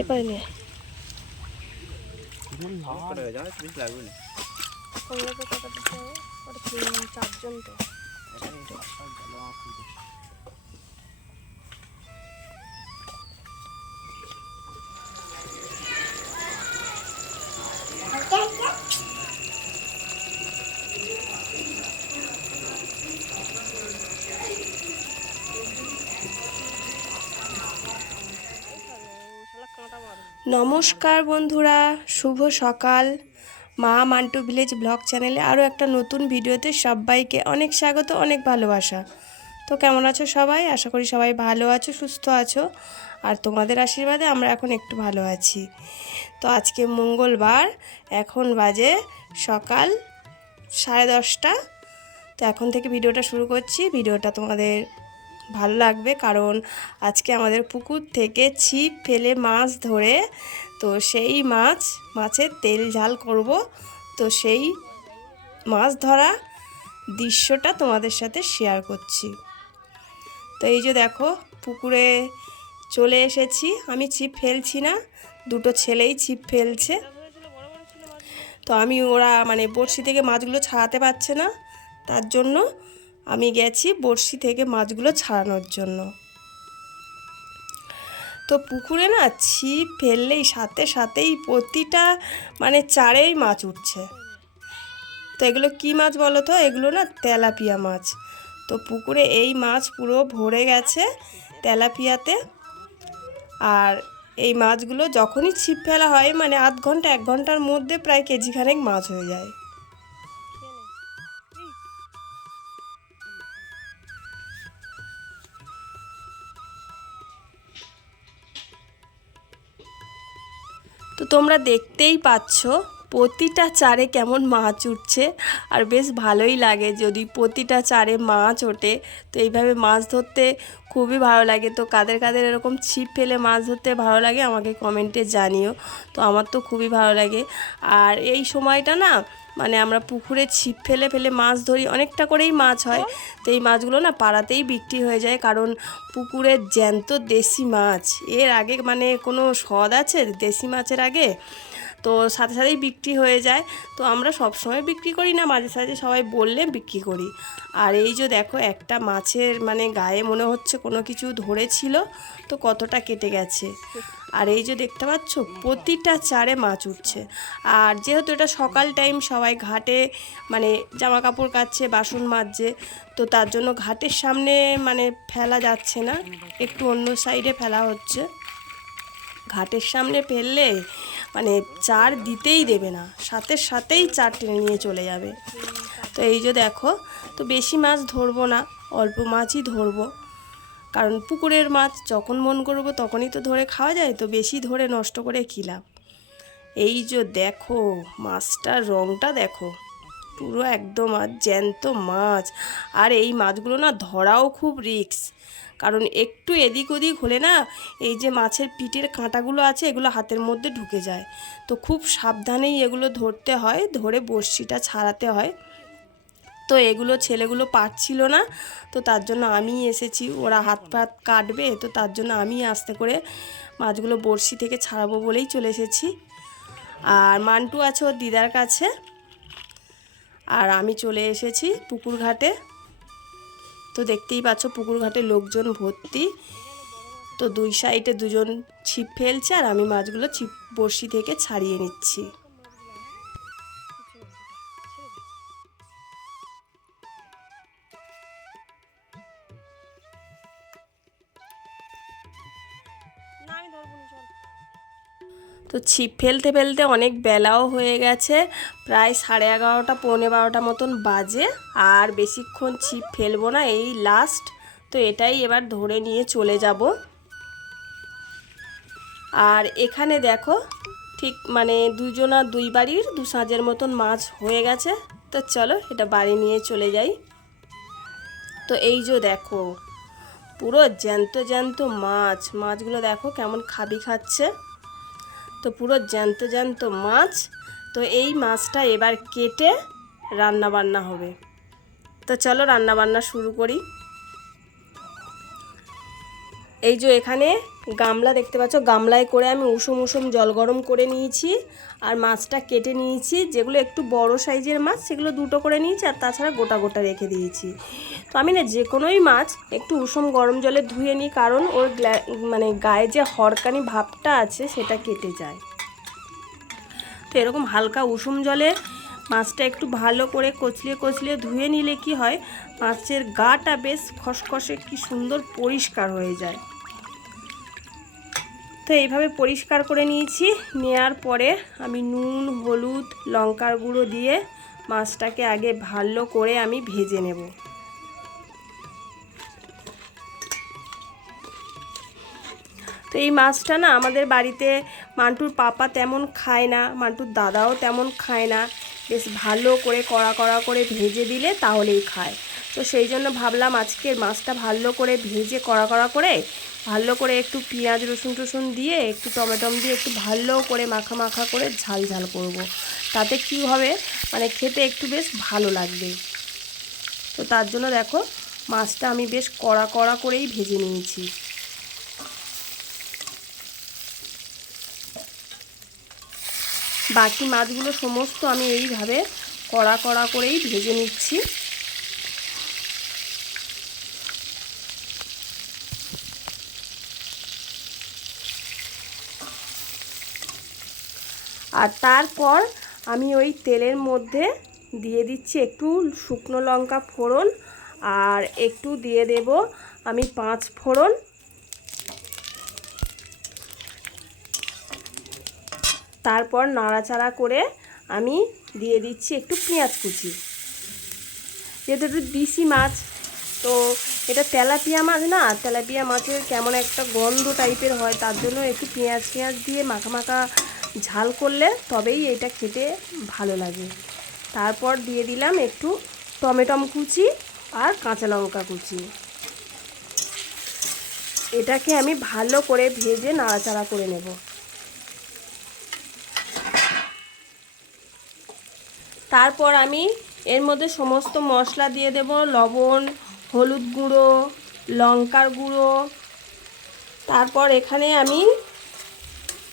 এপারে নিয়ে চারজন তো নমস্কার বন্ধুরা, শুভ সকাল। মা মান্টু ভিলেজ ব্লগ চ্যানেলে আরও একটা নতুন ভিডিওতে সবাইকে অনেক স্বাগত, অনেক ভালোবাসা। তো কেমন আছো সবাই? আশা করি সবাই ভালো আছো, সুস্থ আছো। আর তোমাদের আশীর্বাদে আমরা এখন একটু ভালো আছি। তো আজকে মঙ্গলবার, এখন বাজে সকাল সাড়ে দশটা। তো এখন থেকে ভিডিওটা শুরু করছি। ভিডিওটা তোমাদের ভালো লাগবে কারণ আজকে আমাদের পুকুর থেকে ছিপ ফেলে মাছ ধরে, তো সেই মাছ, মাছের তেল ঝাল করব। তো সেই মাছ ধরা দৃশ্যটা তোমাদের সাথে শেয়ার করছি। তো এই যে দেখো, পুকুরে চলে এসেছি। আমি ছিপ ফেলছি না, দুটো ছেলেই ছিপ ফেলছে। তো আমি ওরা মানে বড়শি থেকে মাছগুলো ছাড়াতে পারছে না, তার জন্য আমি গেছি বড়শি থেকে মাছগুলো ছাড়ানোর জন্য। তো পুকুরে না ছিপ ফেললেই সাথে সাথেই প্রতিটা মানে চারেই মাছ উঠছে। তো এগুলো কি মাছ বলো তো? এগুলো না তেলাপিয়া মাছ। তো পুকুরে এই মাছ পুরো ভরে গেছে তেলাপিয়াতে। আর এই মাছগুলো যখনই ছিপ ফেলা হয় মানে আধ ঘণ্টা, এক ঘণ্টার মধ্যে প্রায় কেজিখানেক মাছ হয়ে যায়। তো তোমরা দেখতেই পাচ্ছ, প্রতিটা চারে কেমন মাছ উঠছে। আর বেশ ভালোই লাগে যদি প্রতিটা চারে মাছ ওঠে। তো এইভাবে মাছ ধরতে খুবই ভালো লাগে। তো কাদের কাদের এরকম ছিপ ফেলে মাছ ধরতে ভালো লাগে আমাকে কমেন্টে জানিও। তো আমার তো খুবই ভালো লাগে। আর এই সময়টা না মানে আমরা পুকুরে ছিপ ফেলে ফেলে মাছ ধরি, অনেকটা করেই মাছ হয়। তো এই মাছগুলো না পাড়াতেই বিক্রি হয়ে যায়, কারণ পুকুরের জ্যান্ত দেশি মাছ। এর আগে মানে কোনো স্বাদ আছে দেশি মাছের আগে? তো সাথে সাথেই বিক্রি হয়ে যায়। তো আমরা সব সময় বিক্রি করি না, মাঝে সাঝে সবাই বললে বিক্রি করি। আর এই যে দেখো, একটা মাছের মানে গায়ে মনে হচ্ছে কোনো কিছু ধরেছিল, তো কতটা কেটে গেছে। আর এই যে দেখতে পাচ্ছ, প্রতিটা চারে মাছ উঠছে। আর যেহেতু এটা সকাল টাইম সবাই ঘাটে মানে জামা কাপড় কাচ্ছে, বাসন মাজছে, তো তার জন্য ঘাটের সামনে মানে ফেলা যাচ্ছে না। একটু অন্য সাইডে ফেলা হচ্ছে। ঘাটের সামনে ফেললে মানে চার দিতেই দেবে না, সাথে সাথেই চার টেনে নিয়ে চলে যাবে। তো এই যে দেখো, তো বেশি মাছ ধরবো না, অল্প মাছই ধরবো। কারণ পুকুরের মাছ যখন মন করব তখনই তো ধরে খাওয়া যায়, তো বেশি ধরে নষ্ট করে খিলাম এই যে দেখো, মাছটার রঙটা দেখো। পুরো একদম আর জ্যান্ত মাছ। আর এই মাছগুলো না ধরাও খুব রিক্স কারণ একটু এদিক ওদিক হলে না এই যে মাছের পিঠের কাঁটাগুলো আছে, এগুলো হাতের মধ্যে ঢুকে যায়। তো খুব সাবধানেই এগুলো ধরতে হয়, ধরে বড়শিটা ছাড়াতে হয়। তো এগুলো ছেলেগুলো পারছিল না, তো তার জন্য আমি এসেছি। ওরা হাত পাত কাটবে, তো তার জন্য আমি আস্তে করে মাছগুলো বড়শি থেকে ছাড়াবো বলেই চলে এসেছি। আর মান্টু আছে ওর দিদার কাছে। আর আমি চলে এসেছি পুকুর ঘাটে তো দেখতেই পাচ্ছ পুকুর ঘাটে লোকজন ভর্তি। তো দুই সাইডে দুজন ছিপ ফেলছে আর আমি মাছগুলো ছিপ বড়শি থেকে ছাড়িয়ে নিচ্ছি। তো ছিপ ফেলতে ফেলতে অনেক বেলাও হয়ে গেছে। প্রায় সাড়ে এগারোটা, পৌনে বারোটা মতন বাজে। আর বেশিক্ষণ ছিপ ফেলব না, এই লাস্ট তো এটাই এবার ধরে নিয়ে চলে যাব। আর এখানে দেখো, ঠিক মানে দুজনা দুই বাড়ির দু সাঁজের মতন মাছ হয়ে গেছে। তো চলো, এটা বাড়ি নিয়ে চলে যাই। তো এই যে দেখো, পুরো জ্যান্ত জ্যান্ত মাছ। মাছগুলো দেখো কেমন খাবি খাচ্ছে। তো পুরো জ্যান্ত জ্যান্ত মাছ। তো এই মাছটা এবার কেটে রান্না বান্না হবে। তো চলো রান্না বান্না শুরু করি। এই যে এখানে গামলা দেখতে পাচ্ছ। গামলায় করে আমি উষুম উষুম জল গরম করে নিয়েছি আর মাছটা কেটে নিয়েছি। যেগুলো একটু বড় সাইজের মাছ, সেগুলো দুটো করে নিয়েছি আর তাছাড়া গোটা গোটা রেখে দিয়েছি। তো আমি না যে কোনোই মাছ একটু উষুম গরম জলে ধুয়ে নিই, কারণ ওর মানে গায়ে যে হরকানি ভাবটা আছে, সেটা কেটে যায়। তো এরকম হালকা উষুম জলে মাছটা একটু ভালো করে কচলিয়ে কচলিয়ে ধুয়ে নিলে কি হয়? মাছের গাটা বেশ খসখসে কি সুন্দর পরিষ্কার হয়ে যায়। তো এইভাবে পরিষ্কার করে নিয়েছি। নেওয়ার পরে আমি নুন, হলুদ, লঙ্কার গুঁড়ো দিয়ে মাছটাকে আগে ভালো করে আমি ভেজে নেব। তো এই মাছটা না আমাদের বাড়িতে মান্টুর পাপা তেমন খায় না, মান্টুর দাদাও তেমন খায় না। বেশ ভালো করে কড়া কড়া করে ভেজে দিলে তাহলেই খায়। তো সেই জন্য ভাবলাম আজকের মাছটা ভালো করে ভেজে কড়া কড়া করে, ভালো করে একটু পেঁয়াজ, রসুন টসুন দিয়ে একটু টমেটম দিয়ে একটু ভালো করে মাখা মাখা করে ঝাল ঝাল করব। তাতে কি হবে? মানে খেতে একটু বেশ ভালো লাগবে। তো তার জন্য দেখো মাছটা আমি বেশ কড়া কড়া করেই ভেজে নিয়েছি। বাকি মাছগুলো সমস্ত আমি এইভাবে কড়া কড়া করেই ভেজে নিচ্ছি। আর তারপর আমি ওই তেলের মধ্যে দিয়ে দিচ্ছি একটু শুকনো লঙ্কা ফোড়ন, আর একটু দিয়ে দেব আমি পাঁচ ফোড়ন। তারপর নাড়াচাড়া করে আমি দিয়ে দিচ্ছি একটু পেঁয়াজ কুচি। যেহেতু একটু বিশি মাছ, তো এটা তেলাপিয়া মাছ না, তেলাপিয়া মাছের কেমন একটা গন্ধ টাইপের হয়, তার জন্য একটু পেঁয়াজ পেঁয়াজ দিয়ে মাখা মাখা ঝাল করলে তবেই এটা খেতে ভালো লাগে। তারপর দিয়ে দিলাম একটু টমেটম কুচি আর কাঁচা লঙ্কা কুচি। এটাকে আমি ভালো করে ভেজে নাড়াচাড়া করে নেব। তারপর আমি এর মধ্যে সমস্ত মশলা দিয়ে দেব, লবণ, হলুদ গুঁড়ো, লঙ্কার গুঁড়ো। তারপর এখানে আমি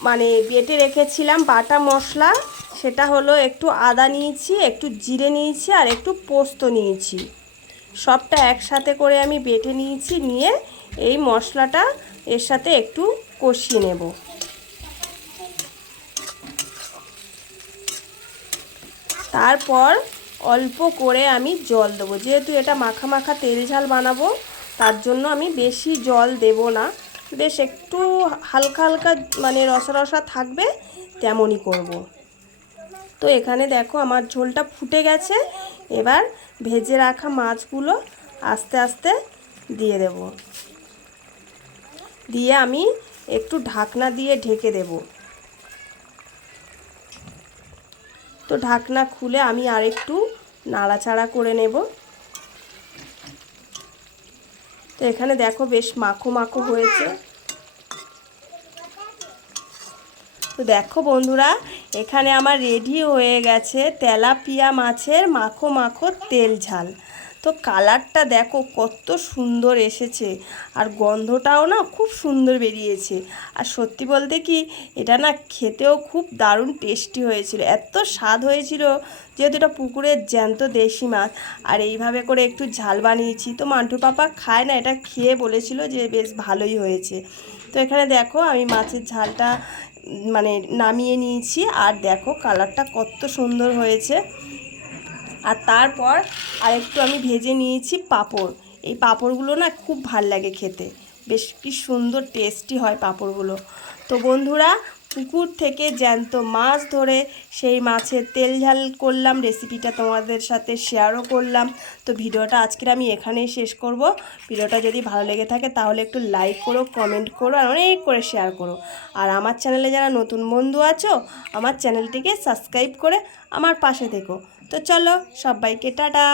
মানে বেটে রেখেছিলাম বাটা মশলা, সেটা হলো একটু আদা নিয়েছি, একটু জিরে নিয়েছি আর একটু পোস্ত নিয়েছি। সবটা একসাথে করে আমি বেটে নিয়েছি, নিয়ে এই মশলাটা এর সাথে একটু কষিয়ে নেব। তারপর অল্প করে আমি জল দেবো। যেহেতু এটা মাখা মাখা তেল ঝাল বানাবো, তার জন্য আমি বেশি জল দেব না। বেশ একটু হালকা হালকা মানে রসা রসা থাকবে, তেমনই করব। তো এখানে দেখো আমার ঝোলটা ফুটে গেছে। এবার ভেজে রাখা মাছগুলো আস্তে আস্তে দিয়ে দেব। দিয়ে আমি একটু ঢাকনা দিয়ে ঢেকে দেবো। তো ঢাকনা খুলে আমি আরেকটু নাড়াচাড়া করে নেব। তো এখানে দেখো বেশ মাখো মাখো হয়েছে। তো দেখো বন্ধুরা, এখানে আমার রেডি হয়ে গেছে তেলাপিয়া মাছের মাখো মাখো তেল ঝাল। তো কালারটা দেখো কত সুন্দর এসেছে। আর গন্ধটাও না খুব সুন্দর বেরিয়েছে। আর সত্যি বলতে কি, এটা না খেতেও খুব দারুণ টেস্টি হয়েছিল। এত স্বাদ হয়েছিল যেহেতু এটা পুকুরের জ্যান্ত দেশি মাছ। আর এইভাবে করে একটু ঝাল বানিয়েছি। তো মান্টু পাপা খায় না, এটা খেয়ে বলেছিল যে বেশ ভালোই হয়েছে। তো এখানে দেখো আমি মাছের ঝালটা মানে নামিয়ে নিয়েছি। আর দেখো কালারটা কত সুন্দর হয়েছে। আর তারপর আরেকটু আমি ভেজে নিয়েছি পাঁপড়। এই পাঁপড়গুলো না খুব ভালো লাগে খেতে। বেশ কি সুন্দর টেস্টি হয় পাঁপড়গুলো। তো বন্ধুরা, পুকুর থেকে জ্যান্ত মাছ ধরে সেই মাছের তেল ঝাল করলাম রেসিপিটা তোমাদের সাথে শেয়ারও করলাম। তো ভিডিওটা আজকের আমি এখানেই শেষ করব। ভিডিওটা যদি ভালো লেগে থাকে তাহলে একটু লাইক করো কমেন্ট করো আর অনেক করে শেয়ার করো। আর আমার চ্যানেলে যারা নতুন বন্ধু আছো, আমার চ্যানেলটিকে সাবস্ক্রাইব করে আমার পাশে থেকো। তো চলো সবাইকে টাটা।